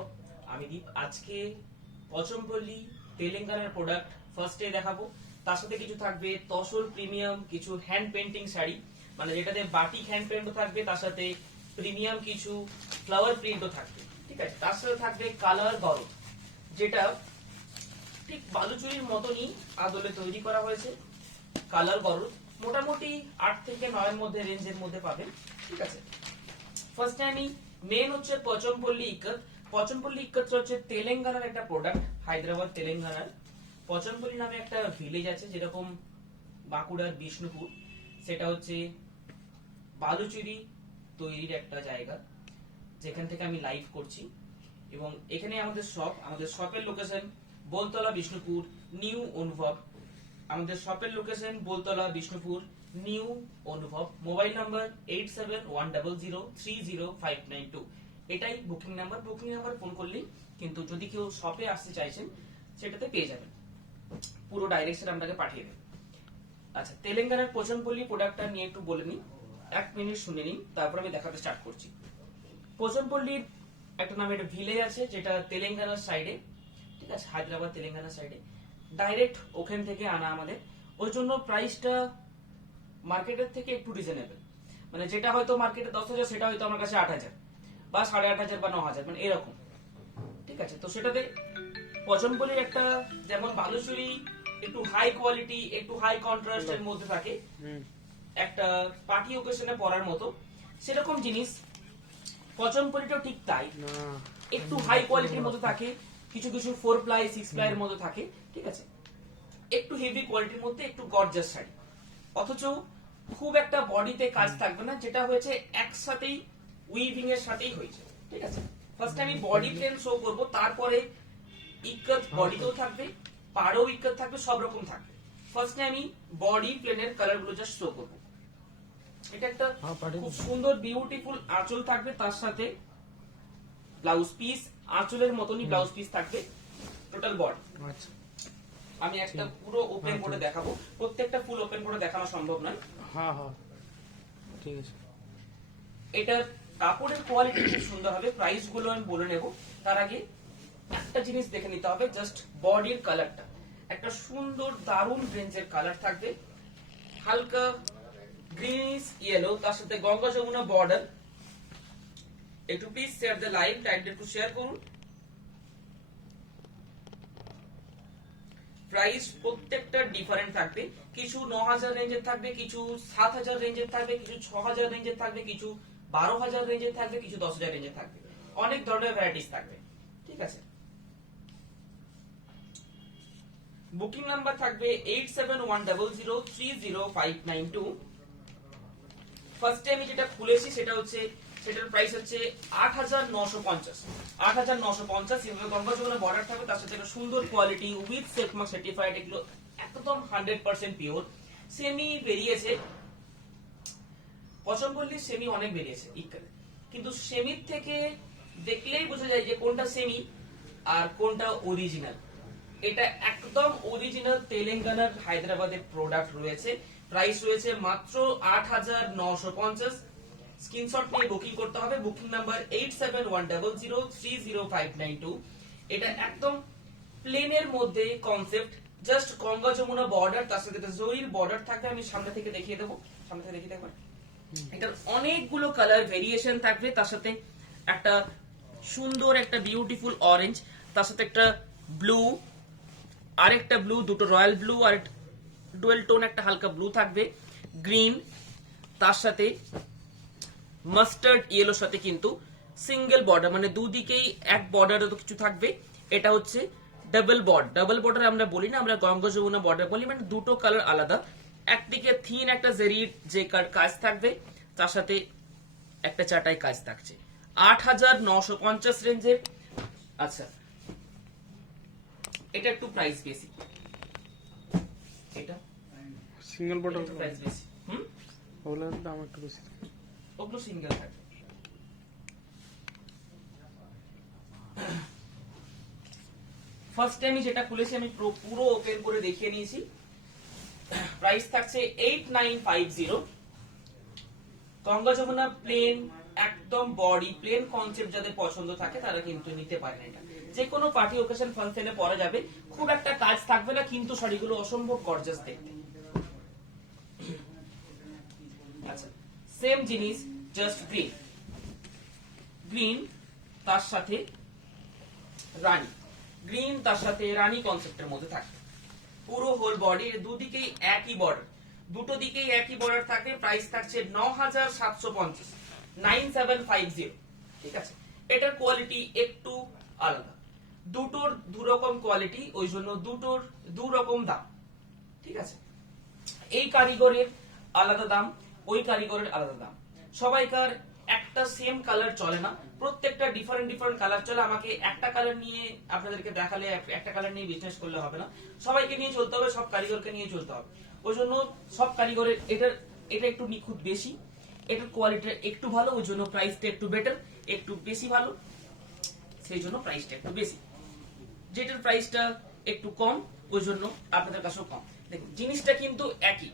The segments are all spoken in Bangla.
অনুভব। আমি দীপ। আজকে পচমপল্লী তেলেঙ্গানার প্রোডাক্ট ফার্স্টে দেখাবো। তার সাথে কিছু থাকবে তসর প্রিমিয়াম কিছু হ্যান্ড পেন্টিং শাড়ি, মানে যেটাতে বাটিক হ্যান্ড পেন্টও থাকবে, তার সাথে প্রিমিয়াম কিছু ফ্লাওয়ার প্রিন্টও থাকবে। ঠিক আছে, তার সাথে থাকবে কালার গরম, যেটা ঠিক বালুচুরির মতনই আদলে তৈরি করা হয়েছে। কালার গরম মোটামুটি 8 থেকে 9 এর মধ্যে রেঞ্জের মধ্যে পাবেন। ঠিক আছে, ফার্স্টে আমি মেন হচ্ছে পচমপল্লী ইক্কত। পচমপল্লী ইক্কত হচ্ছে তেলেঙ্গানার একটা প্রোডাক্ট, হায়দ্রাবাদ তেলেঙ্গানার। পচমপল্লী নামে একটা ভিলেজ আছে, যেরকম বাঁকুড়ার বিষ্ণুপুর, সেটা হচ্ছে বালুচুরি তৈরির একটা জায়গা, যেখান থেকে আমি লাইভ করছি। এবং এখানে আমাদের শপের লোকেশন বোলতলা বিষ্ণুপুর নিউ অনুভব। আমাদের শপের location Boltala Bishnupur new Anubhav. Mobile number 8710030592। এটাই booking number. Booking number phone করলেই কিন্তু যদি কেউ শপে আসতে চাইছেন সেটাতে পেয়ে যাবেন, পুরো ডাইরেকশন আপনাকে পাঠিয়ে দেবে। আচ্ছা, তেলেঙ্গানার পচমপল্লী প্রোডাক্টটা নিয়ে একটু বলে নিই, 1 মিনিট শুনে নিন, তারপর আমি দেখাতে স্টার্ট করছি। পচমপল্লীর একটা নামে একটা ভিলেজ আছে, যেটা তেলেঙ্গানার সাইডে। ঠিক আছে, হায়দ্রাবাদ তেলেঙ্গানার সাইডে, ডাইরেক্ট ওখান থেকে আনা আমাদের। ওই জন্য প্রাইসটা মার্কেটের থেকে একটু রিজনেবল, মানে যেটা হয়তো মার্কেটে 10,000 সেটা হয়তো আমার কাছে 8,000 বা 8,500 বা 9,000, মানে এরকম। ঠিক আছে, তো সেটাতে পচমপল্লীর একটা, যেমন বালুচুরি একটু হাই কোয়ালিটি একটু হাই কন্ট্রাস্টের মধ্যে থাকে, একটা পার্টি ওকেশনে পরার মতো, সেরকম জিনিস পচমপল্লীটাও ঠিক তাই, একটু হাই কোয়ালিটির মধ্যে থাকে, কিছু কিছু 4 প্লাই 6 প্লাইয়ের মধ্যে থাকে। ঠিক আছে, একটু হেভি কোয়ালিটির মধ্যে, একটু গর্জাস শাড়ি, অথচ খুব একটা বডিতে কাজ থাকবে না, যেটা হয়েছে একসাথেই উইভিং এর সাথেই হয়েছে। ঠিক আছে, ফার্স্ট আমি বডি প্লেন শো করব, তারপরে ইক্কত বডিতেও থাকবে, পাড়েও ইক্কত থাকবে, সব রকম থাকবে। ফার্স্টে আমি বডি প্লেনের কালার গুলো জাস্ট শো করব। এটা একটা খুব সুন্দর বিউটিফুল আঁচল থাকবে, তার সাথে ব্লাউজ পিস আঁচলের মতনই ব্লাউজ পিস থাকবে, টোটাল বডি। আচ্ছা, আমি একটা পুরো ওপেন করে দেখাবো, প্রত্যেকটা ফুল ওপেন করে দেখানো সম্ভব নয়। হ্যাঁ হ্যাঁ ঠিক আছে। এটার কাপড়ের কোয়ালিটি খুব সুন্দর হবে। প্রাইস গুলো আমি বলে নেব, তার আগে একটা জিনিস দেখে নিতে হবে, জাস্ট বডির কালারটা একটা সুন্দর দারুণ রেঞ্জের কালার থাকবে, হালকা গ্রিনিশ ইয়েলো, তার সাথে গঙ্গা যমুনা বর্ডার। একটু প্লিজ শেয়ার দ্য লাইভ, লাইভটা একটু শেয়ার করুন। প্রাইস প্রত্যেকটা ডিফারেন্ট থাকবে, কিছু 9,000 রেঞ্জের থাকবে, কিছু 7,000 রেঞ্জের থাকবে, কিছু 6,000 রেঞ্জের থাকবে, কিছু 12,000 রেঞ্জের থাকবে, কিছু 10,000 রেঞ্জের থাকবে, অনেক ধরনের ভ্যারাইটিস থাকবে। ঠিক আছে, বুকিং নাম্বার থাকবে 8710030592। ফার্স্টে আমি যেটা খুলেছি সেটা হচ্ছে, সেটার প্রাইস হচ্ছে 8,950। 8,950 এভাবে গঙ্গা যমুনা বর্ডার থাকবে, তার সাথে একটা সুন্দর quality with self mark certified, এগুলো একদম 100% পিওর। সেমি বেরিয়েছে, পচমপল্লী সেমি অনেক বেরিয়েছে ইক্কালে, কিন্তু সেমির থেকে দেখলেই বোঝা যায় যে কোনটা সেমি আর কোনটা অরিজিনাল। এটা একদম অরিজিনাল তেলেঙ্গানার হায়দ্রাবাদের প্রোডাক্ট রয়েছে। প্রাইস রয়েছে মাত্র 8,950। স্ক্রিনশট নিয়ে বুকিং করতে হবে। Booking number 8710030592। এটা একদম প্লেনের মধ্যে concept, just Ganga Jamuna border, তার সাথে একটা জরির বর্ডার থাকবে। আমি সামনে থেকে দেখিয়ে দেবো, সামনে থেকে দেখিয়ে দেবো। এটার অনেকগুলো কালার ভেরিয়েশন থাকবে, তার সাথে একটা সুন্দর একটা বিউটিফুল অরেঞ্জ, তার সাথে একটা ব্লু, আরেকটা ব্লু, দুটো রয়্যাল ব্লু আর ডুয়েল টোন একটা হালকা ব্লু থাকবে, গ্রিন, তার সাথে মাস্টার্ড ইয়েলোর সাথে কিন্তু সিঙ্গেল বর্ডার, মানে দুদিকেই এক বর্ডার কিছু থাকবে। এটা হচ্ছে ডাবল বর্ডার। ডাবল বর্ডার আমরা বলি না, আমরা গঙ্গা যমুনা বর্ডার বলি, মানে দুটো কালার আলাদা। একদিকে থিন একটা জেরির যে কাজ থাকবে, তার সাথে একটা চাটাই কাজ থাকছে। 8,950 রেঞ্জের। আচ্ছা, এটা একটু প্রাইস বেশি, এটা সিঙ্গেল বটল প্রাইস বেশি। ওগুলোর দাম একটু বেশি, ওগুলো সিঙ্গেল থাকে। ফার্স্ট আমি যেটা খুলেছি আমি পুরো ওপেন করে দেখিয়ে নিয়েছি। প্রাইস থাকছে 8,950। গঙ্গা যমুনা প্লেন একদম বডি প্লেন কনসেপ্ট যাদের পছন্দ থাকে তারা কিন্তু নিতে পারেন। এটা যে কোনো পার্টি ওকেশন ফাংশনে পরা যাবে, খুব একটা কাজ থাকবে না, কিন্তু শাড়িগুলো অসম্ভব গর্জাস দেখতে। আচ্ছা, সেম জিনিস জাস্ট গ্রিন, গ্রিন তার সাথে রানী, গ্রিন তার সাথে রানী কনসেপ্টের মধ্যে থাকে। পুরো হোল বডি দুদিকেই একই বর্ডার, দুটো দিকেই একই বর্ডার থাকে। প্রাইস থাকছে ৯,৭৫০, ৯,৭৫০। ঠিক আছে, এটার কোয়ালিটি একটু আলাদা, দুটোর দু রকম কোয়ালিটি, ওই জন্য দুটোর দু রকম দাম। ঠিক আছে, এই কারিগরের আলাদা দাম, ওই কারিগরের আলাদা দাম। সবাইকার একটা সেম কালার চলে না, প্রত্যেকটা ডিফারেন্ট ডিফারেন্ট কালার চলে। আমাকে একটা কালার নিয়ে আপনাদেরকে দেখালে, একটা কালার নিয়ে বিজনেস করলে হবে না, সবাইকে নিয়ে চলতে হবে, সব কারিগরকে নিয়ে চলতে হবে। ওই জন্য সব কারিগরের এটা একটু নিখুঁত বেশি, এটার কোয়ালিটি একটু ভালো, ওই জন্য প্রাইসটা একটু বেটার, একটু বেশি ভালো, সেই জন্য প্রাইসটা একটু বেশি। যেটার প্রাইসটা একটু কম, ওই জন্য আপনাদের কাছেও কম। দেখুন জিনিসটা কিন্তু একই,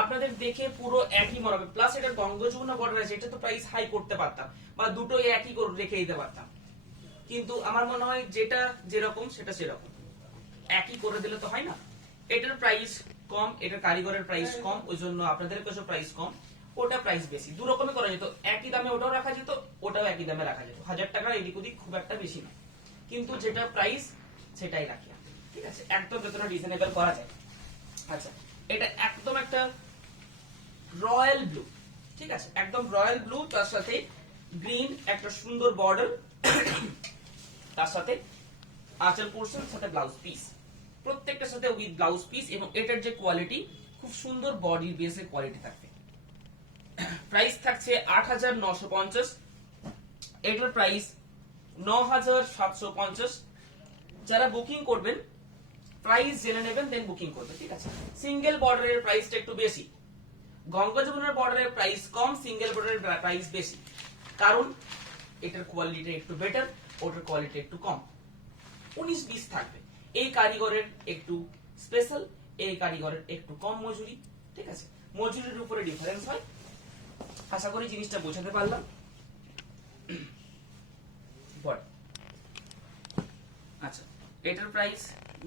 আপনাদের দেখে পুরো একই মনে হবে। প্লাস এটা গঙ্গা বর্ডার আছে, এটা তো প্রাইস হাই করতে পারতাম, বা দুটোই একই করে রেখে দিতে পারতাম, কিন্তু আমার মনে হয় যেটা যেরকম সেটা সেরকম, একই করে দিলে তো হয় না। এটার প্রাইস কম, এটার কারিগরের প্রাইস কম, ওই জন্য আপনাদের কাছে প্রাইস কম, ওটা প্রাইস বেশি। দু রকমই করা যেত, একই দামে ওটাও রাখা যেত, ওটাও একই দামে রাখা যেত। 1000 টাকা এদিক ওদিক খুব একটা বেশি না, কিন্তু যেটা প্রাইস সেটাই রাখি। ঠিক আছে, একদম যতটা রিজনেবল করা যায়। আচ্ছা, এটা একদম একটা রয়্যাল ব্লু। ঠিক আছে, একদম রয়্যাল ব্লু, তার সাথে গ্রিন, একটা সুন্দর বর্ডার, তার সাথে আঁচল পোর্শন, সাথে ব্লাউজ পিস, প্রত্যেকটার সাথে উইথ ব্লাউজ পিস। এবং এটার যে কোয়ালিটি, খুব সুন্দর বডি বেসের কোয়ালিটি থাকবে। প্রাইস থাকছে 8,950, এটার প্রাইস 9,750। যারা বুকিং করবেন প্রাইস জেনে নেবেন, দেন বুকিং করবেন। ঠিক আছে, সিঙ্গেল বর্ডারের প্রাইসটা একটু বেশি, গঙ্গা যমুনার বর্ডারের প্রাইস কম, সিঙ্গেল বর্ডারের প্রাইস বেশি, কারণ এটার কোয়ালিটি একটু বেটার, ওটার কোয়ালিটি একটু কম। 19-20 থাকবে। এই কারিগরের একটু স্পেশাল, এই কারিগরের একটু কম মজুরি। ঠিক আছে, মজুরির উপরে ডিফারেন্স হয়। আশা করি জিনিসটা বোঝাতে পারলাম। আচ্ছা, এটার প্রাইস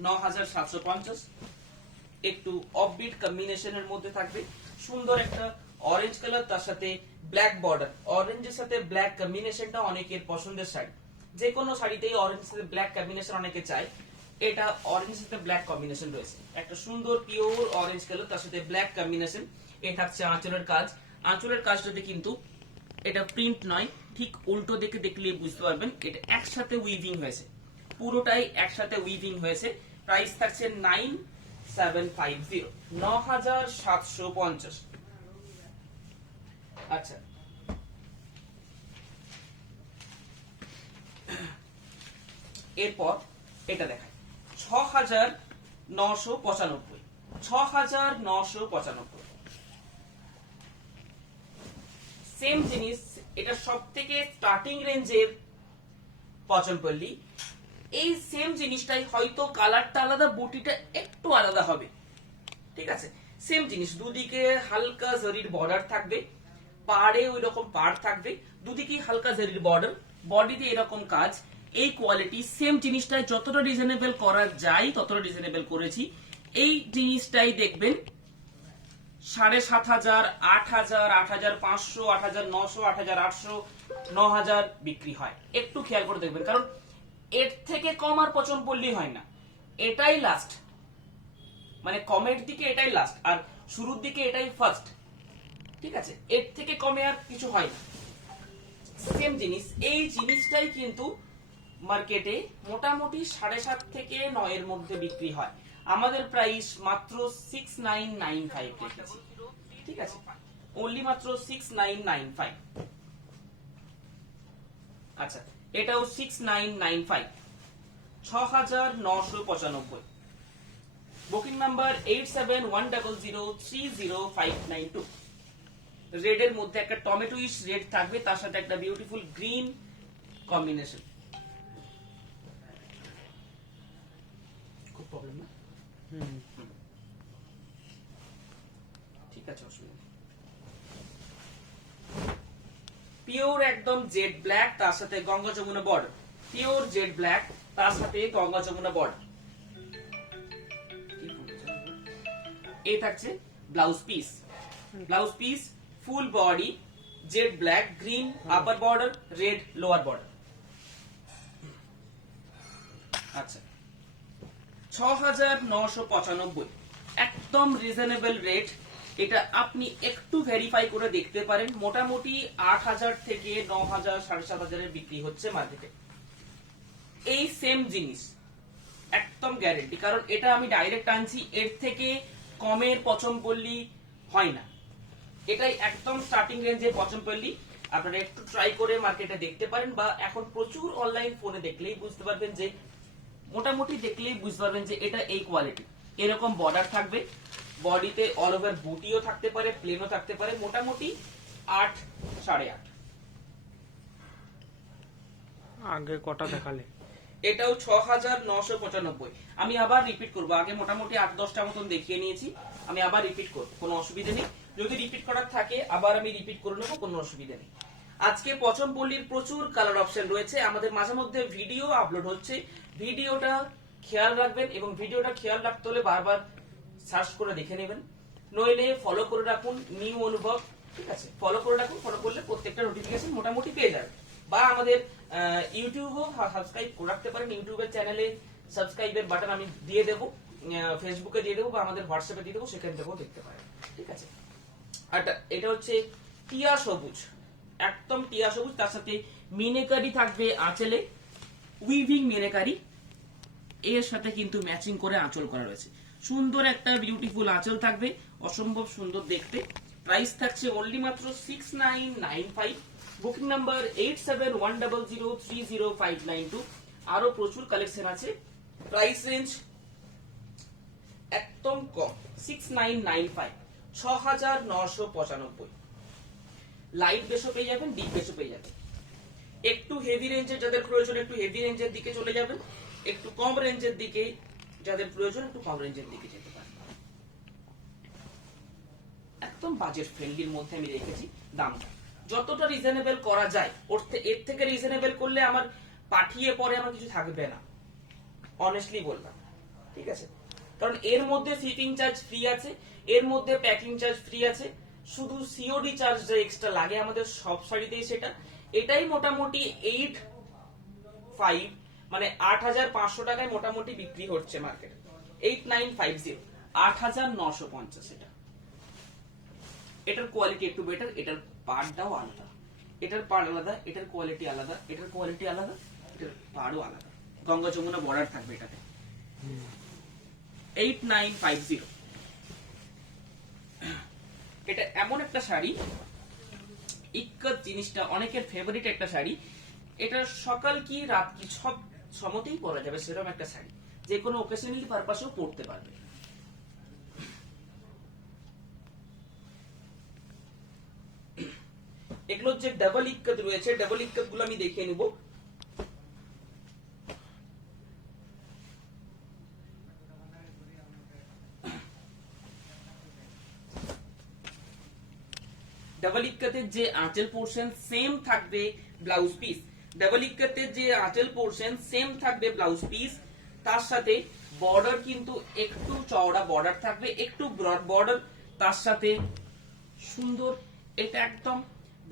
9,750, একটু অফবিট কম্বিনেশনের মধ্যে থাকবে। সুন্দর একটা অরেঞ্জ কালার, তার সাথে ব্ল্যাক বর্ডার, অরেঞ্জের সাথে ব্ল্যাক কম্বিনেশনটা অনেকের পছন্দের শাড়ি। যে কোনো শাড়িতেই অরেঞ্জের সাথে ব্ল্যাক কম্বিনেশন অনেকে চায়, এটা অরেঞ্জের সাথে ব্ল্যাক কম্বিনেশন রয়েছে। একটা সুন্দর পিওর অরেঞ্জ কালার, তার সাথে ব্ল্যাক কম্বিনেশন। এ থাকছে আঁচলের কাজ, আঁচলের কাজটাতে কিন্তু এটা প্রিন্ট নয়, ঠিক উল্টো দিকে দেখলে বুঝতে পারবেন, এটা একসাথে উইভিং হয়েছে, পুরোটাই একসাথে উইভিং হয়েছে। প্রাইস থাকছে 9,750, 9,750। আচ্ছা, এরপর এটা দেখায় 6,995, 6,995। সেম জিনিস, এটা সব থেকে স্টার্টিং রেঞ্জের পচনপল্লী। এই সেম জিনিসটাই হয়তো কালারটা আলাদা, বুটিটা একটু আলাদা হবে। ঠিক আছে, সেম জিনিস, দুদিকে হালকা জরির বর্ডার থাকবে, পাড়ে ওই রকম পাড় থাকবে, দুদিকেই হালকা জরির বর্ডার, বডিতে এরকম কাজ। এই কোয়ালিটি সেম জিনিসটাই যতটা রিজনেবল করা যায় ততটা রিজনেবল করেছি। এই জিনিসটাই দেখবেন 7,500, 8,000, 8,500, 8,900, 8,800, 9,000 বিক্রি হয়। একটু খেয়াল করে দেখবেন, কারণ এর থেকে কম আর পচনপল্লী হয় না, এটাই লাস্ট, মানে কমের দিকে এটাই লাস্ট, আর শুরুর দিকে এটাই ফার্স্ট। ঠিক আছে, এর থেকে কমে আর কিছু হয় না। সেম জিনিস, এই জিনিসটাই কিন্তু মার্কেটে মোটামুটি 7.5 থেকে 9 এর মধ্যে বিক্রি হয়। আমাদের প্রাইস মাত্র 6,995 রেখেছি। ঠিক আছে, অনলি মাত্র 6,995। আচ্ছা, এটাও 6,995, 6,995। Booking number 8710030592। রেড এর মধ্যে একটা টমেটোইশ রেড থাকবে, তার সাথে একটা বিউটিফুল গ্রিন কম্বিনেশন। খুব প্রবলেম না? ঠিক আছে, অসুবিধা নেই। পিওর একদম জেড ব্ল্যাক, তার সাথে Ganga Jamuna border. Pure jade black, তার সাথে গঙ্গা যমুনা বর্ডার। এই থাকছে blouse piece. Blouse piece full body jade black, green upper border, red lower border. আচ্ছা, ৬৯৯৫, একদম রিজনেবল রেট। এটা আপনি একটু ভেরিফাই করে দেখতে পারেন। মোটামুটি ৮,০০০ থেকে ৯,০০০, ৭,৫০০ বিক্রি হচ্ছে মার্কেটে। এই সেম জিনিস একদম গ্যারেন্টি, কারণ এটা আমি ডাইরেক্ট আনছি, এর থেকে কমের পচমপল্লী হয় না। এটাই একদম স্টার্টিং রেঞ্জের পচমপল্লী। আপনারা একটু ট্রাই করে মার্কেটে দেখতে পারেন, বা এখন প্রচুর অনলাইন ফোনে দেখলেই বুঝতে পারবেন যে, মোটামুটি দেখলেই বুঝতে পারবেন যে এটা এই কোয়ালিটি। এরকম বর্ডার থাকবে, বডিতে অল ওভার বুটিও থাকতে পারে, প্লেনও থাকতে পারে। মোটামুটি ৮, ৮.৫। আগে কটা দেখালে? এটাও ৬৯৯৫। আমি আবার রিপিট করবো, আগে মোটামুটি ৮-১০টা মতন দেখিয়ে নিয়েছি, আমি আবার রিপিট করবো, কোনো অসুবিধা নেই। যদি রিপিট করার থাকে আবার আমি রিপিট করে নেবো, কোনো অসুবিধা নেই। আজকে পচমপল্লীর প্রচুর কালার অপশন রয়েছে, আমাদের মাঝে মধ্যে ভিডিও আপলোড হচ্ছে। ভিডিওটা খেয়াল রাখবেন, এবং ভিডিওটা খেয়াল রাখতে হলে বারবার সার্চ করে দেখে নেবেন, নইলে ফলো করে রাখুন নিউ অনুভব। ঠিক আছে, ফলো করে রাখুন, ফলো করলে প্রত্যেকটা নোটিফিকেশন মোটামুটি পেয়ে যাবেন। বা আমাদের ইউটিউবও সাবস্ক্রাইব করে রাখতে পারেন, ইউটিউবের চ্যানেলে সাবস্ক্রাইবের বাটন আমি দিয়ে দেবো, ফেসবুকে দিয়ে দেবো, বা আমাদের হোয়াটসঅ্যাপে দিয়ে দেবো, সেখান থেকেও দেখতে পারেন। ঠিক আছে, আর এটা হচ্ছে টিয়া সবুজ, একদম টিয়া সবুজ, তার সাথে মিনেকারি থাকবে আঁচলে, উইভিং মিনেকারি। এর সাথে কিন্তু ম্যাচিং করে আঁচল করা রয়েছে, সুন্দর একটা বিউটিফুল আঁচল থাকবে, অসম্ভব সুন্দর দেখতে। প্রাইস থাকছে অনলি মাত্র 6995। Booking number 8710030592। আরো প্রচুর কালেকশন আছে, প্রাইস রেঞ্জ একদম কম, 6995, ৬৯৯৫। লাইট বেসও পেয়ে যাবেন, ডিপ বেসও পেয়ে যাবেন। একটু হেভি রেঞ্জের যাদের প্রয়োজন একটু হেভি রেঞ্জের দিকে চলে যাবেন, একটু কম রেঞ্জের দিকে যাদের প্রয়োজন একটু কম রেঞ্জের দিকে যেতে পারেন। একদম বাজেট ফ্রেন্ডলির মধ্যে আমি রেখেছি দামটা, যতটা রিজনেবল করা যায়। এর থেকে রিজনেবল করলে আমার পাঠিয়ে পরে আমার কিছু থাকবে না, অনেস্টলি বললাম। ঠিক আছে, কারণ এর মধ্যে শিপিং চার্জ ফ্রি আছে, এর মধ্যে প্যাকিং চার্জ ফ্রি আছে, শুধু সিওডি চার্জটা এক্সট্রা লাগে আমাদের সব শাড়িতেই সেটা। এটাই মোটামুটি 85, মানে ৮৫০০ টাকায় মোটামুটি বিক্রি হচ্ছে মার্কেটে। 8950, ৮৯৫০ এটা। এটার কোয়ালিটি একটু বেটার, এটার পাড়টাও আলাদা, এটার পাড় আলাদা, এটার কোয়ালিটি আলাদা, এটার কোয়ালিটি আলাদা, এটার পাড়ও আলাদা। গঙ্গা যমুনা বর্ডার থাকবে এটাতে। 8950। এটা এমন একটা শাড়ি, ইক্কত জিনিসটা অনেকের ফেভারিট একটা শাড়ি। এটা সকাল কি রাত কি সব সময়তেই পরা যাবে, সেরকম একটা শাড়ি, যে কোনো ওকেশনালি পারপাসেও পরতে পারবে। এগুলোর যে ডাবল ইক্কত রয়েছে, ডাবল ইক্কত গুলো আমি দেখিয়ে নিব। ডাবল ইক্কতের যে আঁচল পোর্শন সেম থাকবে ব্লাউজ পিস, ডাবল ইক্কতের যে আঁচল পোর্শন সেম থাকবে ব্লাউজ পিস, তার সাথে বর্ডার কিন্তু একটু চওড়া বর্ডার থাকবে, একটু ব্রড বর্ডার, তার সাথে সুন্দর। এটা একদম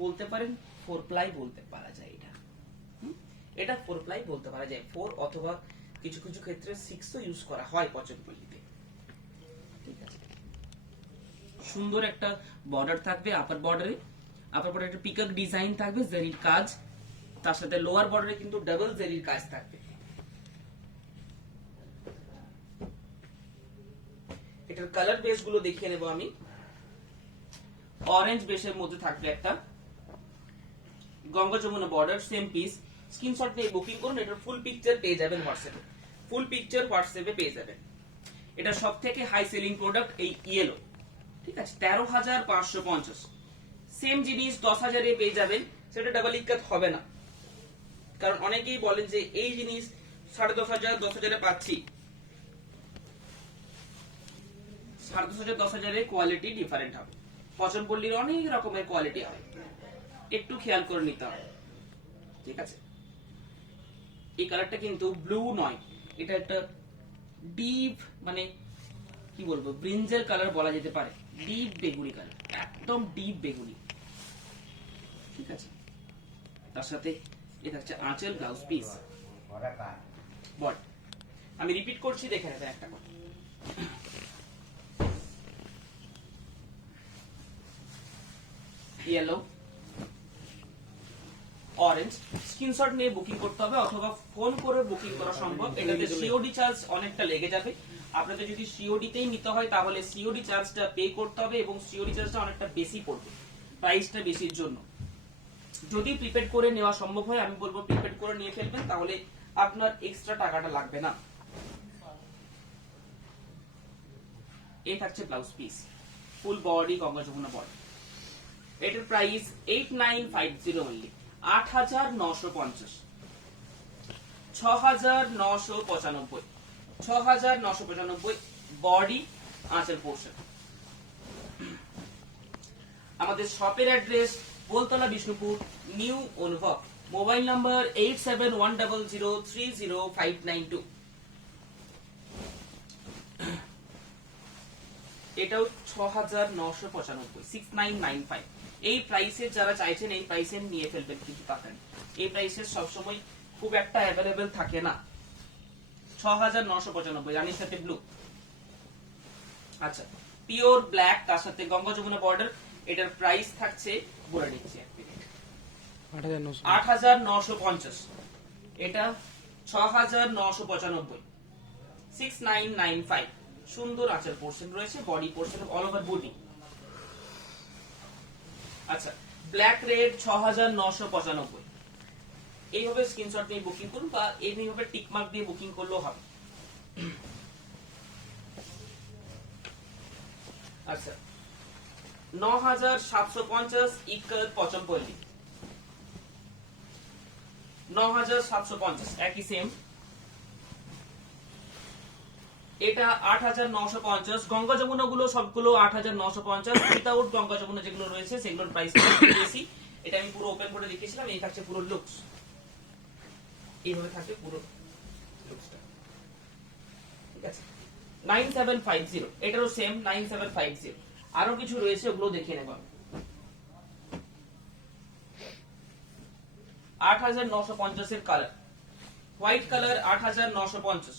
বলতে পারেন 4 প্লাই বলতে পারা যায়, এটা 4 প্লাই বলতে পারা যায়, 4 অথবা কিছু কিছু ক্ষেত্রে 6ও ইউজ করা হয় পচমপল্লীতে। ঠিক আছে, সুন্দর একটা বর্ডার থাকবে আপার বর্ডারে, আপার বর্ডারে একটা পিকক ডিজাইন থাকবে, জেরির কাজ, তার সাথে লোয়ার বর্ডারে কিন্তু ডাবল জেরির কাজ থাকবে। এটার কালার বেস গুলো দেখিয়ে নেব আমি। অরেঞ্জ বেসের মধ্যে থাকবে একটা Ganga Jamuna border, same piece. Screenshot নিয়ে বুকিং করুন, এটার ফুল পিকচার পেয়ে যাবেন হোয়াটসঅ্যাপে, ফুল পিকচার হোয়াটসঅ্যাপে পেয়ে যাবেন। এটা সব থেকে হাই সেলিং প্রোডাক্ট এই ইয়েলো। ঠিক আছে, ১৩৫৫০। সেম জিনিস ১০,০০০ এ পেয়ে যাবেন, সেটা ডাবল ইক্কত হবে না, কারণ অনেকেই বলেন যে এই জিনিস ১০,৫০০ ১০,০০০ পাচ্ছি। ১০,৫০০ ১০,০০০ কোয়ালিটি ডিফারেন্ট হবে, পচমপল্লীর অনেক রকমের কোয়ালিটি হয়। একটু খেয়াল করে নিতে হবে, ঠিক আছে? এই কালারটা কিন্তু ব্লু নয়, এটা একটা ডিপ মানে কি বলবো, ব্রিঞ্জেল কালার বলা যেতে পারে, ডিপ বেগুনি কালার, একদম ডিপ বেগুনি, ঠিক আছে? তার সাথে এটা হচ্ছে আঁচল, ব্লাউজ পিস, বল। আমি রিপিট করছি, দেখে নেবেন একটা করে। ইয়েলো, অরেঞ্জ, স্ক্রিনশট নিয়ে বুকিং করতে হবে অথবা ফোন করে বুকিং করা সম্ভব। এটাতে সিওডি চার্জ অনেকটা লেগে যাবে। আপনাদের যদি সিওডি তেই নিতে হয় তাহলে সিওডি চার্জটা পে করতে হবে এবং সিওডি চার্জটা অনেকটা বেশি পড়বে, প্রাইসটা বেশির জন্য। যদি প্রিপেড করে নেওয়া সম্ভব হয় আমি বলবো প্রিপেড করে নিয়ে ফেলবেন, তাহলে আপনার এক্সট্রা টাকাটা লাগবে না। এই থাকছে blouse piece, full body, Ganga Jamuna body. এটার প্রাইস 8950 অনলি, 8950, 6995, 6995 বডি, আঁচল পোর্শন। আমাদের শপের address Boltala, Bishnupur, new Anubhav. Mobile number 8710030592। এটাও 6995, 6995। এই প্রাইসের যারা চাইছেন এই প্রাইসে নিয়ে ফেলবেন, কিন্তু পাবেন এই প্রাইসের সবসময় খুব একটা অ্যাভেলেবেল থাকে না। 6995 রানীর সাথে ব্লু। আচ্ছা, পিওর ব্ল্যাক, তার সাথে গঙ্গা যমুনা বর্ডার। এটার প্রাইস থাকছে, বলে দিচ্ছি এক মিনিট, 8950। এটা 6995, 6995। সুন্দর আঁচল পোর্শন রয়েছে, body portion all over body. আচ্ছা, ব্ল্যাক রেড 6995। এইভাবে স্ক্রিনশট নিয়ে বুকিং করুন বা এইভাবে টিক মার্ক দিয়ে বুকিং করলেও হবে। আচ্ছা, 9750 ইকুয়াল 55, 9750 একই সেম। এটা 8950। গঙ্গা যমুনা গুলো সবগুলো 8950, উইদাউট গঙ্গা যমুনা যেগুলো রয়েছে সেগুলোর প্রাইস বেশি। এটা আমি পুরো ওপেন করে দেখিয়েছিলাম। এই থাকছে পুরো লুকস, এইভাবে থাকবে পুরো লুকসটা, ঠিক আছে? 9750, এটারও সেম 9750। আরো কিছু রয়েছে, ওগুলো দেখিয়ে নেব। 8950 এর colour, white colour 8950,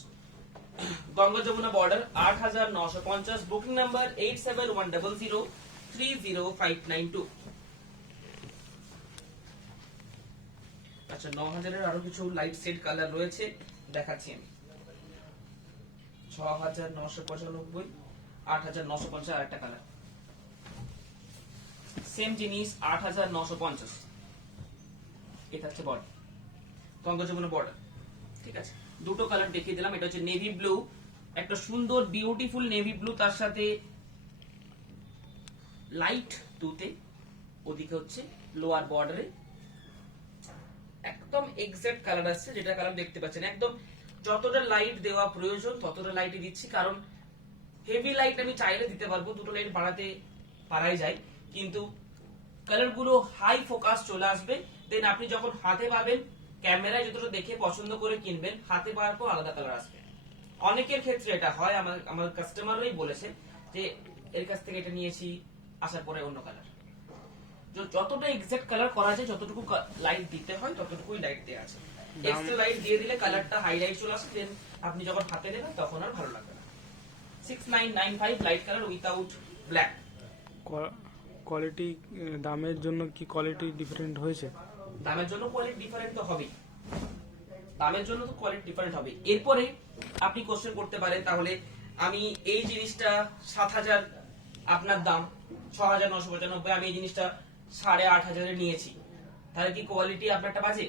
Ganga Jamuna border 8950। Booking number 8710030592। আচ্ছা, 9000 এর আরো কিছু লাইট সেট কালার রয়েছে, দেখাচ্ছি আমি। 6995, 8950 আর একটা কালার, সেম জিনিস 8950। এটা হচ্ছে বডি, গঙ্গা যমুনা বর্ডার, ঠিক আছে? দুটো কালার দেখিয়ে দিলাম। এটা হচ্ছে নেভি ব্লু, একটা সুন্দর বিউটিফুল নেভি ব্লু, তার সাথে লাইট তুতে, ওদিকে হচ্ছে লোয়ার বর্ডারে একদম এক্সাক্ট কালার আসছে, যেটা কালার দেখতে পাচ্ছেন। একদম যতটা লাইট দেওয়া প্রয়োজন ততটা লাইটই দিচ্ছি, কারণ হেভি লাইট আমি চাইলে দিতে পারবো, দুটো লাইট বাড়াতে পারাই যায়, কিন্তু কালার গুলো হাই ফোকাস চলে আসবে। দেন আপনি যখন হাতে পাবেন, ক্যামেরায় যতটা দেখে পছন্দ করে কিনবেন, হাতে পাওয়ার পর আলাদা কালার আসবে। অনেকের ক্ষেত্রে এটা হয়, আমার কাস্টমাররাই বলেছে যে এর কাছ থেকে এটা নিয়েছি, আসার পরে অন্য কালার। যতটা এক্সাক্ট কালার করা যায়, যতটুকু লাইট দিতে হয় ততটুকুই লাইট দেওয়া আছে। এক্সট্রা লাইট দিয়ে দিলে কালারটা হাইলাইট চলে আসে, দেন আপনি যখন হাতে নেবেন তখন আর ভালো লাগবে না। 6995 light colour without black. Quality, দামের জন্য কি কোয়ালিটি ডিফারেন্ট হয়েছে? দামের জন্য কোয়ালিটি ডিফারেন্ট তো হবেই, দামের জন্য তো কোয়ালিটি ডিফারেন্ট হবে। এরপরে আপনি কোশ্চেন করতে পারেন, তাহলে আমি এই জিনিসটা 7000 আপনার দাম, 6995, আমি এই জিনিসটা 8500 এ নিয়েছি, তাহলে কি কোয়ালিটি আপনারটা বাজে?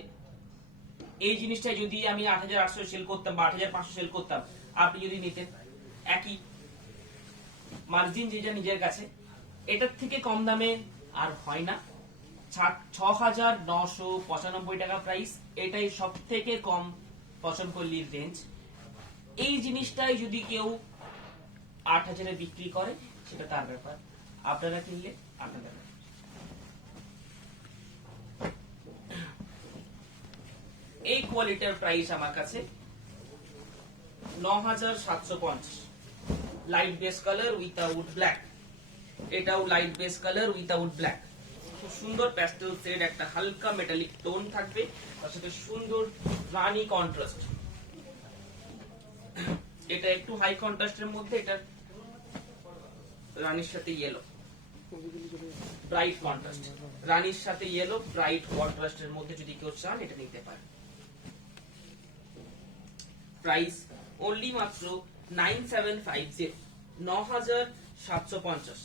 এই জিনিসটা যদি আমি 8800 সেল করতাম বা 8500 সেল করতাম, আপনি যদি নিতেন, একই মার্জিন যেটা নিজের কাছে, এটার থেকে কম দামে আর হয় না। 6995 টাকা প্রাইস, এটাই সব থেকে কম পছন্দপল্লীর রেঞ্জ। এই জিনিসটাই যদি কেউ 8000 এ বিক্রি করে সেটা তার ব্যাপার, আপনারা কিনলে আপনাদের ব্যাপার। এই কোয়ালিটির প্রাইস আমার কাছে ৯,৭৫০। Light base colour without black, এটাও light base colour without black. খুব সুন্দর প্যাস্টেল শেড, একটা হালকা মেটালিক টোন থাকবে, তার সাথে সুন্দর রানী কন্ট্রাস্ট। এটা একটু হাই কন্ট্রাস্টের মধ্যে, এটা রানীর সাথে ইয়েলো, ব্রাইট কন্ট্রাস্ট। রানীর সাথে ইয়েলো ব্রাইট কন্ট্রাস্টের মধ্যে যদি কেউ চান এটা নিতে পারে। প্রাইস অনলি মাত্র 9750, ৯,৭৫০।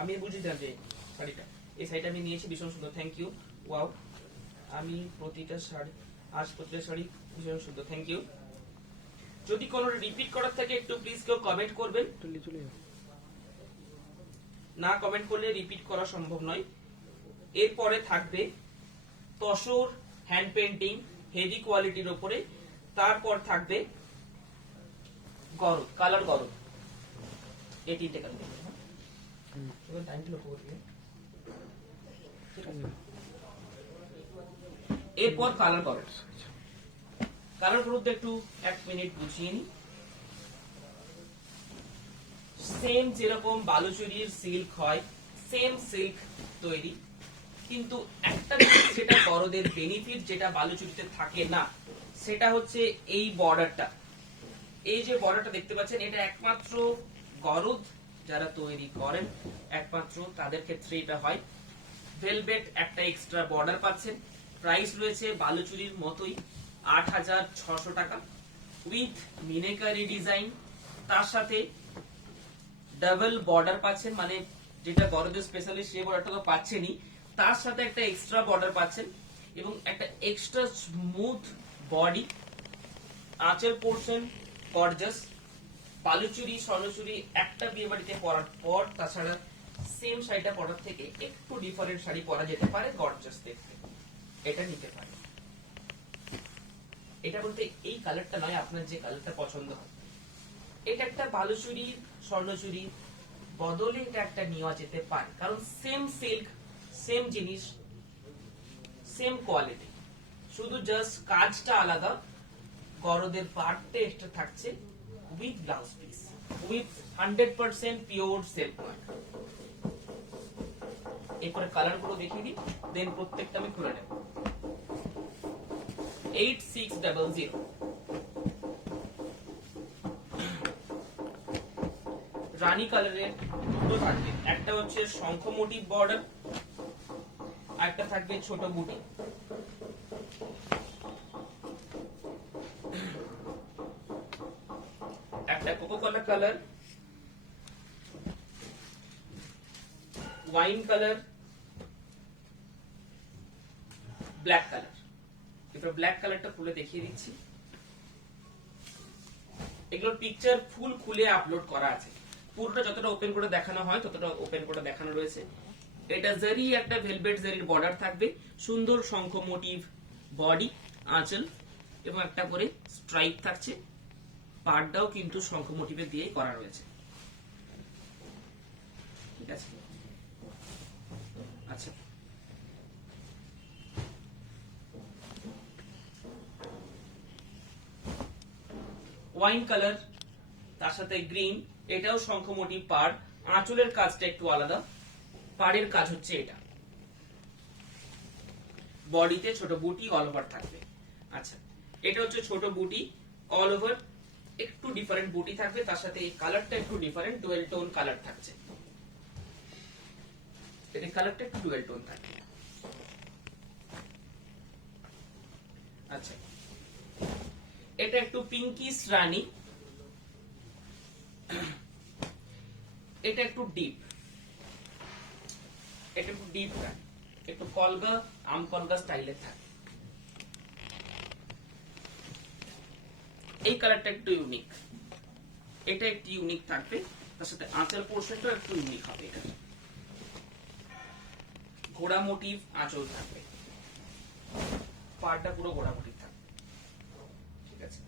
আমি বুঝিতাম যে শাড়িটা, এই শাড়িটা আমি নিয়েছি, ভীষণ সুন্দর, থ্যাংক ইউ। ওয়াও, আমি প্রতিটা শাড়ি, আজ প্রতিটা শাড়ি ভীষণ সুন্দর, থ্যাংক ইউ। যদি কোনো রিপিট করার থাকে একটু প্লিজ কেউ কমেন্ট করবেন, না কমেন্ট করলে রিপিট করা সম্ভব নয়। এরপরে থাকবে তসর হ্যান্ড পেন্টিং হেভি কোয়ালিটির উপরে, তারপর থাকবে গরদ, কালার গরদ, এই তিনটে কালার। এরপর কালার গরদ। কালার গরদ একটু 1 মিনিট বুঝিয়ে নি। সেম যেরকম বালুচুরির সিল্ক হয়, সেম সিল্ক তৈরি, কিন্তু একটা জিনিস যেটা গরদের বেনিফিট যেটা বালুচুরিতে থাকে না, সেটা হচ্ছে এই বর্ডারটা। এই যে বর্ডারটা দেখতে পাচ্ছেন, এটা একমাত্র গরদ যারা তৈরি করেন একমাত্র তাদের ক্ষেত্রে এটা হয়। ভেলভেট একটা এক্সট্রা বর্ডার পাচ্ছেন। প্রাইস রয়েছে বালুচুরির মতোই ৮,৬০০ টাকা উইথ মিনেকারি ডিজাইন। তার সাথে ডাবল বর্ডার পাচ্ছেন, মানে যেটা গরদের স্পেশালি সেই বর্ডারটা তো পাচ্ছেনই, তার সাথে একটা এক্সট্রা বর্ডার পাচ্ছেন এবং একটা এক্সট্রা স্মুথ বডি। আঁচের পোর্শন গর্জাস। বালুচুরি স্বর্ণচুরি একটা বিয়ে বাড়িতে পরার পর, তাছাড়া সেম শাড়িটা পরার থেকে একটু ডিফারেন্ট শাড়ি পরা যেতে পারে, গর্জাস দেখতে, এটা নিতে পারে। এটা বলতে এই কালারটা নয়, আপনার যে কালারটা পছন্দ হয়। এটা একটা বালুচুরি স্বর্ণচুরি বদলে এটা একটা নেওয়া যেতে পারে, কারণ সেম সিল্ক, সেম জিনিস, সেম কোয়ালিটি, শুধু জাস্ট কাজটা আলাদা। গরদের পার্টটা এক্সট্রা থাকছে with blouse piece, with 100% pure silk work. এরপরে কালার গুলো দেখিয়ে দিই, দেন প্রত্যেকটা আমি খুলে নেব। 8600, রানী কালারের দুটো থাকবে, একটা হচ্ছে শঙ্খ মোটিভ বর্ডার, একটা থাকবে ছোট বুটি। একটা Coca Cola colour, wine colour, black colour. এবার ব্ল্যাক কালারটা খুলে দেখিয়ে দিচ্ছি। এগুলোর পিকচার ফুল খুলে আপলোড করা আছে, পুরোটা যতটা ওপেন করে দেখানো হয় ততটা ওপেন করে দেখানো রয়েছে। এটা জারি, একটা ভেলভেট জারির বর্ডার থাকবে, সুন্দর শঙ্খ মোটিভ বডি, আঁচল এবং একটা করে স্ট্রাইপ থাকছে। পাড়টাও কিন্তু শঙ্খ মোটিভে দিয়ে করা রয়েছে, ঠিক আছে। আচ্ছা, ওয়াইন কালার, তার সাথে গ্রিন, এটাও শঙ্খ মোটিভ পাড়। আঁচলের কাজটা একটু আলাদা, পাড়ের কাজ হচ্ছে এটা। বডিতে ছোট বুটি অল ওভার থাকবে। আচ্ছা, এটা হচ্ছে ছোট বুটি অল ওভার, একটু ডিফারেন্ট বুটি থাকবে, তার সাথে এই কালারটা একটু ডিফারেন্ট, ডুয়েল টোন কালার থাকছে। এর কালারটা একটু ডুয়েল টোন থাকবে। আচ্ছা, এটা একটু পিঙ্কিশ রানী, এটা একটু ডিপ, এটা একটু ডিপ রানী, একটু কলগা আম কলগা স্টাইলের থাকে। এই কালারটা একটু ইউনিক, এটা একটু ইউনিক থাকবে, তার সাথে আঁচল পোর্শনটা একটু ইউনিক হবে। এটা ঘোড়া মোটিভ আঁচল থাকবে, পাড়টা পুরো ঘোড়া মোটিভ থাকবে, ঠিক আছে।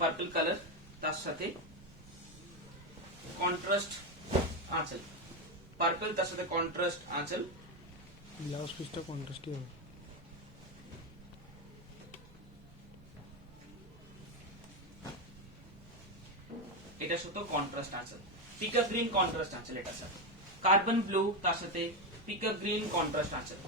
পার্পল কালার, তার সাথে কন্ট্রাস্ট আঁচল, পার্পল তার সাথে কন্ট্রাস্ট আঁচল। ব্লাউজ পিসটা কন্ট্রাস্টই হবে। এটা শুধু কন্ট্রাস্ট আঁচল, পিকক গ্রিন কন্ট্রাস্ট আঁচল, এটা সাথে কার্বন ব্লু তার সাথে পিকক গ্রিন কন্ট্রাস্ট আঁচল।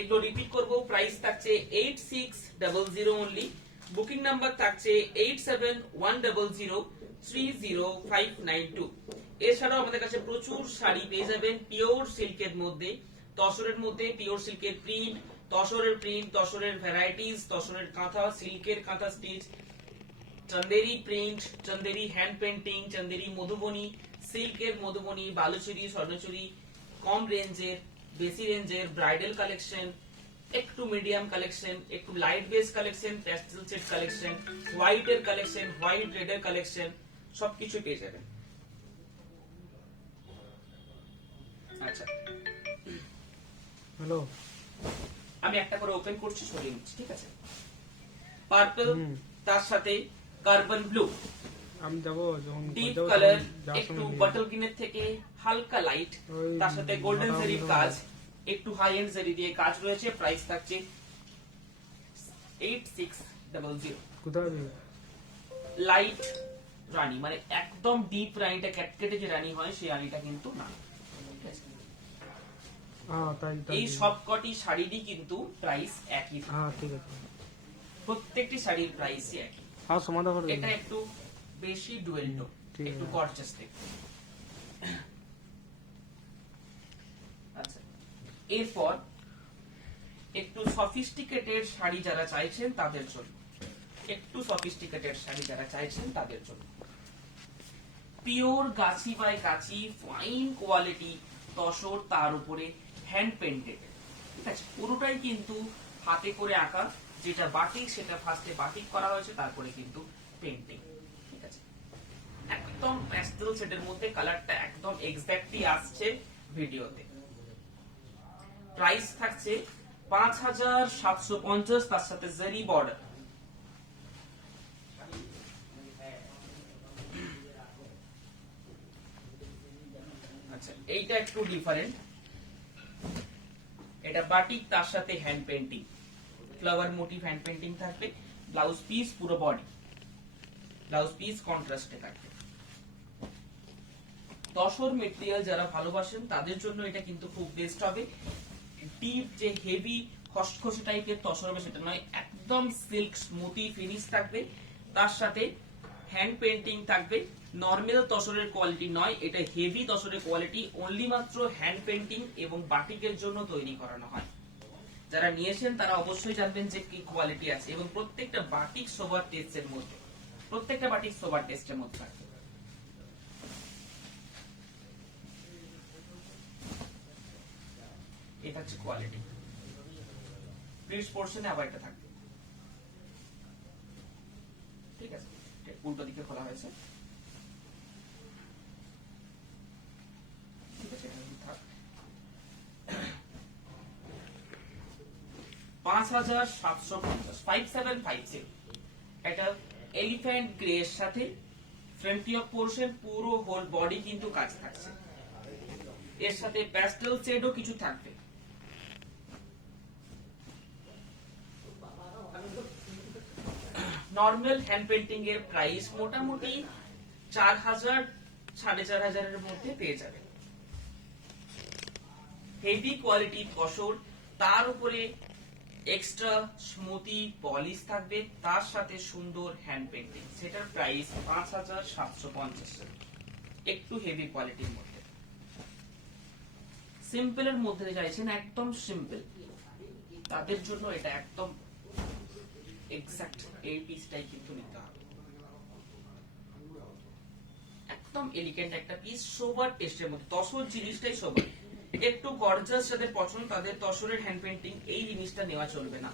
একটু রিপিট করব, প্রাইস থাকছে 8600 অনলি, বুকিং নাম্বার থাকছে 8710030592। এছাড়াও আমাদের কাছে প্রচুর শাড়ি পেয়ে যাবেন পিওর সিল্কের মধ্যে, তসরের মধ্যে, পিওর সিল্কের প্রিন্ট, তসরের ভ্যারাইটিস, তসরের কাঁথা, সিল্কের kantha stitch, Chanderi print, Chanderi hand painting, Chanderi Madhubani, সিল্কের মধুবনী, বালুচুরি, স্বর্ণচুরি, কম রেঞ্জের, বেশি রেঞ্জের, ব্রাইডাল কালেকশন, একটু মিডিয়াম কালেকশন, একটু light base collection, pastel shade collection, white এর কালেকশন, হোয়াইট রেড এর কালেকশন, সবকিছু পেয়ে যাবেন। আচ্ছা, হ্যালো, আমি একটা করে ওপেন করছি, সরিয়ে নিচ্ছি, ঠিক আছে। পার্পল হুম। তার সাথে কার্বন ব্লু, আমি যাবো যখন ডিপ যাবো কালার, তখন যাওয়ার একটু সময় নিয়ে বটল গ্রিনের থেকে হালকা লাইট, ওই তার সাথে গোল্ডেন মোটামুটি জেরির কাজ, একটু হাই এন্ড জেরি দিয়ে কাজ রয়েছে। প্রাইস থাকছে 8600। কোথায় যাবে? লাইট রানী, মানে একদম ডিপ রানীটা, ক্যাটকেটে যে রানী হয় সেই রানীটা কিন্তু না, ঠিক আছে? হ্যাঁ, তাই তাই। এই সবকটি শাড়িরই কিন্তু প্রাইস একই থাকে। হ্যাঁ, ঠিক আছে। প্রত্যেকটি শাড়ির প্রাইসই একই। হ্যাঁ, সমাধান করে এটা দেবেন। একটু বেশি ডুয়েল টোন, ঠিক একটু আছে। Gorgeous type. আচ্ছা, এরপর একটু সফিস্টিকেটেড শাড়ি যারা চাইছেন তাদের জন্য, একটু সফিস্টিকেটেড শাড়ি যারা চাইছেন তাদের জন্য pure Gachhi by Gachhi, fine quality tussar, তার উপরে হ্যান্ড পেন্টেড, ঠিক আছে? পুরোটাই কিন্তু হাতে করে আঁকা, যেটা বাটিক সেটা ফার্স্টে বাটিক করা হয়েছে, তারপরে কিন্তু পেন্টিং, ঠিক আছে? একদম প্যাস্টেল শেডের মধ্যে কালারটা একদম এক্স্যাক্টলি আসছে ভিডিওতে। প্রাইস থাকছে 5750, তার সাথে জারি বর্ডার। আচ্ছা, এইটা একটু ডিফারেন্ট, এটা বাটিক তার সাথে hand painting, flower motive hand painting থাকবে। ব্লাউজ পিস পুরো বডি, ব্লাউজ পিস কন্ট্রাস্টে থাকবে। তসর মেটেরিয়াল যারা ভালোবাসেন তাদের জন্য এটা কিন্তু খুব বেস্ট হবে। ডিপ যে হেভি খসখসে টাইপের তসর হবে সেটা নয়, একদম সিল্ক স্মুথি ফিনিশ থাকবে, তার সাথে হ্যান্ড পেন্টিং থাকবে। নর্মাল তসরের কোয়ালিটি নয়, এটা হেভি তসরের কোয়ালিটি, অনলি মাত্র হ্যান্ড পেন্টিং এবং বাটিকের জন্য তৈরি করানো হয়। যারা নিয়েছেন তারা অবশ্যই জানবেন যে কি কোয়ালিটি আছে, এবং প্রত্যেকটা বাটিক সোবার টেস্টের মধ্যে, প্রত্যেকটা বাটিক সোবার টেস্টের মধ্যে থাকবে। এটা হচ্ছে কোয়ালিটি। প্রিন্টস পোরশনে আবার এটা থাকবে, ঠিক আছে? এটা উল্টো দিকে খোলা হয়েছে, ঠিক আছে? এটা কিন্তু থাক। 5750, 5750। এটা এলিফ্যান্ট গ্রে এর সাথে ফ্রন্টিয়র পোরশন পুরো হোল বডি কিন্তু কাজ থাকছে, এর সাথে প্যাস্টেল শেডও কিছু থাকবে। নর্মাল হ্যান্ড পেন্টিং এর প্রাইস মোটামুটি 4000 4500 এর মধ্যে পেয়ে যাবেন। হেভি কোয়ালিটি তসর, তার উপরে এক্সট্রা স্মুথি পলিশ থাকবে, তার সাথে সুন্দর হ্যান্ড পেন্টিং, সেটার প্রাইস 5750। একটু হেভি কোয়ালিটির মধ্যে, সিম্পল এর মধ্যে চাইছেন একদম সিম্পল, তাদের জন্য এটা একদম এক্সাক্ট এই পিসটাই কিন্তু নিতে হবে। একদম এলিগেন্ট একটা পিস, সোবার টেস্টের মধ্যে, তসর জিনিসটাই সোবার। একটু গর্জাস যাদের পছন্দ তাদের তসরের হ্যান্ড পেন্টিং এই জিনিসটা নেওয়া চলবে না।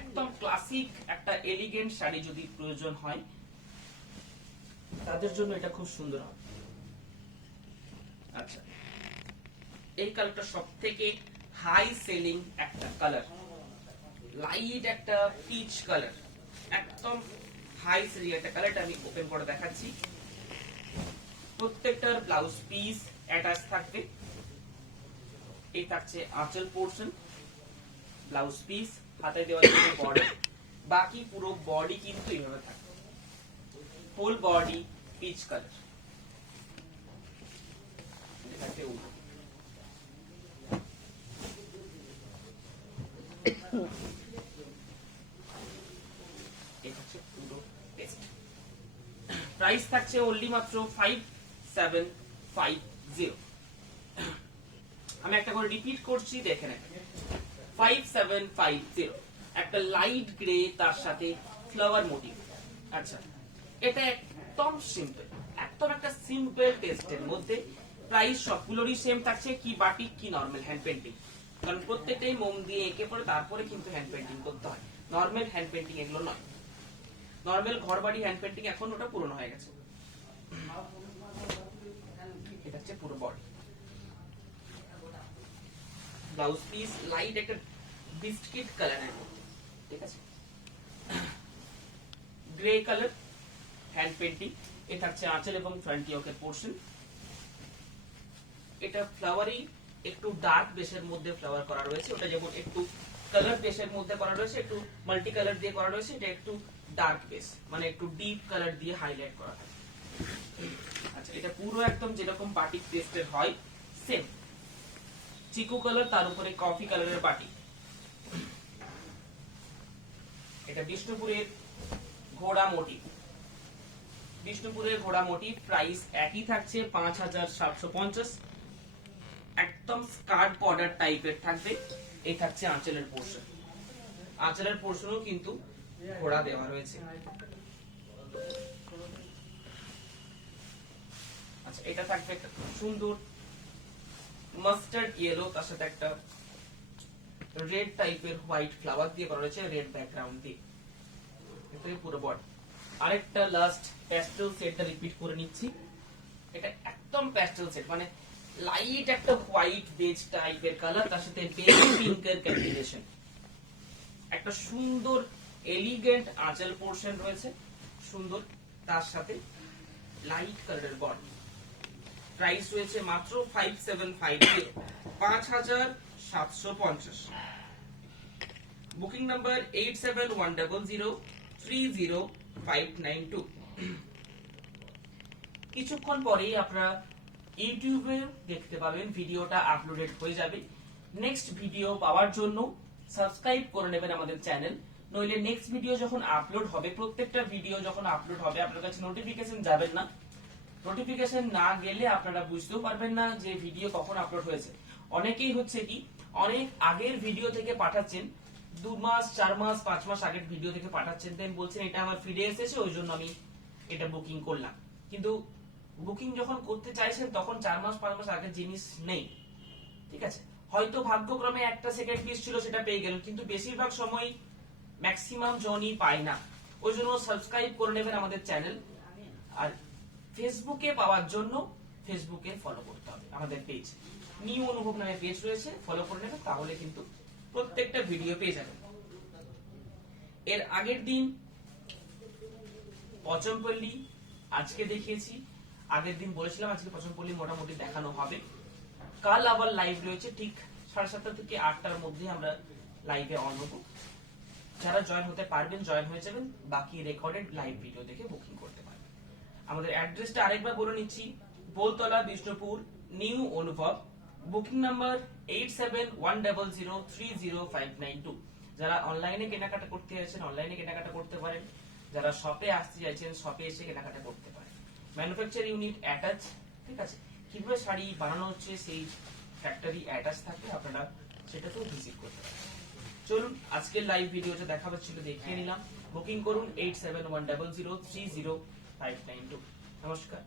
একদম ক্লাসিক একটা এলিগেন্ট শাড়ি যদি প্রয়োজন হয় তাদের জন্য এটা খুব সুন্দর হবে। আচ্ছা, এই কালারটা সব থেকে হাই সেলিং একটা কালার, লাইট একটা পিচ কালার, একদম হাই সিরি একটা কালার, আমি ওপেন করে দেখাচ্ছি। প্রত্যেকটার ব্লাউজ পিস অ্যাটাচ থাকবে। এই থাকছে আঁচল পোর্শন, ব্লাউজ পিস, হাতে দেওয়া থাকবে বর্ডার, বাকি পুরো বডি কিন্তু এইভাবে থাকবে, full body peach colour. Price থাকছে অনলি মাত্র 5750। আমি একটা করে রিপিট করছি, দেখে নেন 5750। একটা লাইট গ্রে, তার সাথে ফ্লাওয়ার মোটিভ। আচ্ছা, এটা একদম সিম্পল, একদম একটা সিম্পল টেস্টের মধ্যে। প্রাইস সবগুলোরই সেম থাকছে, কি বাটিক কি নরমাল হ্যান্ড পেন্টিং, কারণ প্রত্যেকটাই মোম দিয়ে এঁকে পরে তারপরে কিন্তু হ্যান্ড পেন্টিং করতে হয়। নরমাল হ্যান্ড পেন্টিং এগুলো নয়। নরমাল ঘর বাড়ি হ্যান্ড পেন্টিং এখন ওটা পুরনো হয়ে গেছে। এটা হচ্ছে পুরো বডি, ব্লাউজ পিস লাইট একটা বিস্কিট কালারের মধ্যে, ঠিক আছে, গ্রে কালার হ্যান্ড পেন্টিং। এটা থাকছে আঁচল এবং ফ্রন্ট ইয়োকের পোর্শন। এটা ফ্লাওয়ারি একটু ডার্ক বেসের মধ্যে ফ্লাওয়ার করা রয়েছে, ওটা যেমন একটু কালার বেসের মধ্যে করা রয়েছে, একটু মাল্টি কালার দিয়ে করা রয়েছে, এটা একটু ডার্ক বেস মানে একটু ডিপ কালার দিয়ে হাইলাইট করা হয়। আচ্ছা, এটা পুরো একদম যেরকম বাটিক টেস্টের হয় সেম, চিকু কালার, তার উপরে কফি কালারের বাটিক। এটা বিষ্ণুপুরের ঘোড়া মোটিভ, বিষ্ণুপুরের ঘোড়া মোটিভ। প্রাইস একই থাকছে 5750। একদম স্কার্ট বর্ডার টাইপের থাকবে। এই থাকছে আঁচলের পোর্শন, আঁচলের পোর্শনও কিন্তু ঘোড়া দেওয়া রয়েছে। আচ্ছা, এটা থাকবে একটা সুন্দর মাস্টার্ড ইয়েলো, তার সাথে একটা রেড টাইপের হোয়াইট ফ্লাওয়ার দিয়ে করা রয়েছে, রেড ব্যাকগ্রাউন্ড দিয়ে। এটাই পুরো বডি। আরেকটা লাস্ট প্যাস্টেল সেটটা রিপিট করে নিচ্ছি। এটা একদম প্যাস্টেল সেট, মানে লাইট একটা হোয়াইট বেজ টাইপের কালার, তার সাথে বেবি পিঙ্কের কম্বিনেশন। একটা সুন্দর এলিগেন্ট আঁচল পোর্শন রয়েছে, সুন্দর, তার সাথে লাইট কালারের বডি। প্রাইস রয়েছে মাত্র 5750, 5750। Booking number 8710030592। কিছুক্ষণ পরেই আপনারা ইউটিউবে দেখতে পাবেন, ভিডিওটা আপলোডেড হয়ে যাবে। নেক্সট ভিডিও পাওয়ার জন্য সাবস্ক্রাইব করে নেবেন আমাদের চ্যানেল, নইলে নেক্সট ভিডিও যখন আপলোড হবে, প্রত্যেকটা ভিডিও যখন আপলোড হবে আপনার কাছে নোটিফিকেশন যাবেন না। নোটিফিকেশন না গেলে আপনারা বুঝতেও পারবেন না যে ভিডিও কখন আপলোড হয়েছে। অনেকেই হচ্ছে কি অনেক আগের ভিডিও থেকে পাঠাচ্ছেন, 2 মাস 4 মাস 5 মাস আগের ভিডিও থেকে পাঠাচ্ছেন, দেন বলছেন এটা আমার ফিডে এসেছে, ওই জন্য আমি এটা বুকিং করলাম। কিন্তু বুকিং যখন করতে চাইছেন তখন 4 মাস 5 মাস আগের জিনিস নেই, ঠিক আছে। হয়তো ভাগ্যক্রমে একটা সেকেন্ড পিস ছিল, সেটা পেয়ে গেলেন, কিন্তু বেশিরভাগ সময় ম্যাক্সিমাম জনই পায় না। ওই জন্য সাবস্ক্রাইব করে নেবেন আমাদের চ্যানেল। আর ফেসবুকে পাওয়ার জন্য ফেসবুকে ফলো করতে হবে আমাদের পেজ, নিউ অনুভব নামে পেজ রয়েছে, ফলো করে নেবেন, তাহলে কিন্তু প্রত্যেকটা ভিডিও পেয়ে যাবেন। এর আগের দিন পচমপল্লী আজকে দেখিয়েছি, আগের দিন বলেছিলাম আজকে পচমপল্লী মোটামুটি দেখানো হবে। কাল আবার লাইভ রয়েছে, ঠিক 7:30 থেকে 8টার মধ্যে আমরা লাইভে অন হবো। যারা জয়েন হতে পারবেন জয়েন হয়ে যাবেন, বাকি রেকর্ডেড লাইভ ভিডিও দেখে বুকিং করতে পারবেন। আমাদের অ্যাড্রেসটা আরেকবার বলে নিচ্ছি, বোলতলা, বিষ্ণুপুর, নিউ অনুভব। Booking number 8710030592। যারা অনলাইনে কেনাকাটা করতে চাইছেন অনলাইনে কেনাকাটা করতে পারেন, যারা শপে আসতে চাইছেন শপে এসে কেনাকাটা করতে পারেন। ম্যানুফ্যাকচার ইউনিট অ্যাটাচ, ঠিক আছে, কিভাবে শাড়ি বানানো হচ্ছে সেই ফ্যাক্টরি অ্যাটাচ থাকবে, আপনারা সেটাতেও ভিজিট করতে পারেন। চলুন আজকের লাইভ ভিডিওটা দেখাবার ছিল, দেখিয়ে নিলাম। বুকিং করুন 8710030592। নমস্কার।